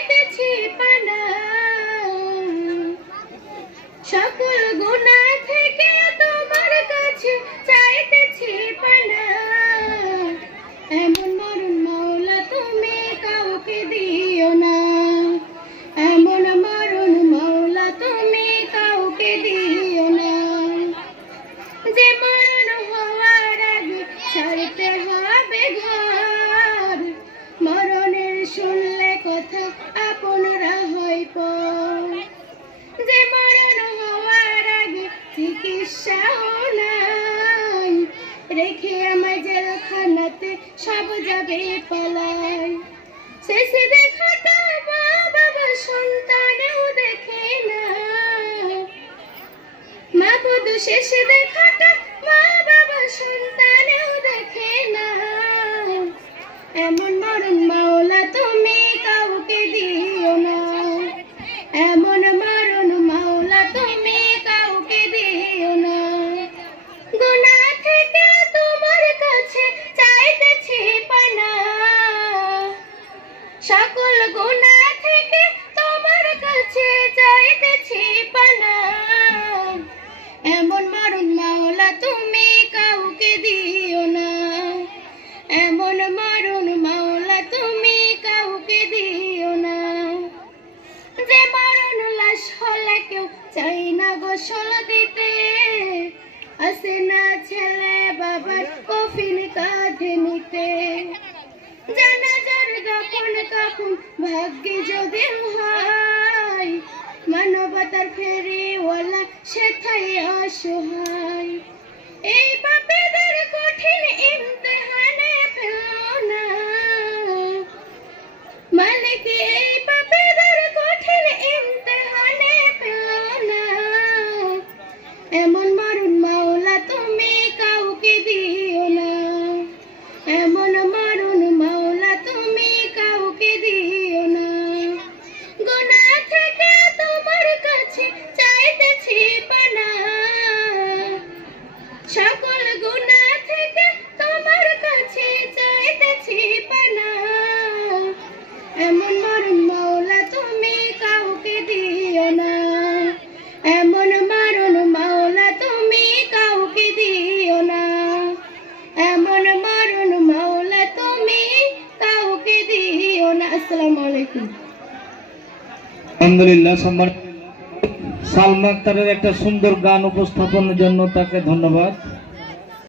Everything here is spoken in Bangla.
চাইতেছি পানা, সকল গুনাহ থেকে তোমার কাছে চাইতেছি পানা। এমন মরণ মাওলা তুমি কাউকে দিও না, এমন মরণ মাওলা তুমি কাউকে দিও না। যে মরণ হওয়ার আগে ছাড়তে হবে ঘর, মরণের শুনলে কথা আপনরা হয় পর। যে মরণ হওয়ার আগে চিকিৎসাও নাই, রেখে আমায় জেলখানাতে সব যাবে পালাই। শেষে দেখাটা মা বাবা সন্তানেও দেখে না, মাবুদ শেষে দেখাটা মা বাবা সন্তানেও দেখে না। এমন মরণ মাওলা তুমি কাউকে দিও না, এমন মরণ মাওলা তুমি কাউকে দিও না। গুনাহ থেকে তোমার কাছে চাইতেছি পানা, সকল গুনাহ থেকে তোমার কাছে চাইতেছি পানা। এমন মরণ মাওলা তুমি কাউকে দিও না, এমন মরণ মাওলা তুমি কাউকে দিও না। যে মরণ লাশ হলে কেউ চাই না গোসল দিতে, আসে না ছেলে বাবার কফিন কাঁধে নিতে। জানাজার দাফন কাফন ভাগ্যে যদি হয়, মানবতার ফেরিওয়ালা সেথায় অসহায়। এই পাপীদের কঠিন ইমতিহানে ফেলো না, মালিক এই পাপীদের কঠিন ইমতিহানে ফেলো না। এমন মরণ মাওলা তুমি কাউকে দিও না, এমন মরণ মাওলা তুমি কাউকে দিও না। গুনাহ থেকে তোমার কাছে চাইতেছি পানা, সকল গুনাহ থেকে তোমার কাছে চাইতেছি পানা। এমন মরণ মাওলা তুমি কাউকে দিও না, এমন মরণ মাওলা তুমি কাউকে দিও না, এমন মরণ মাওলা তুমি কাউকে দিও না। আসসালামু আলাইকুম। আলহামদুলিল্লাহ। সালমা আক্তারের একটা সুন্দর গান উপস্থাপনের জন্য তাকে ধন্যবাদ।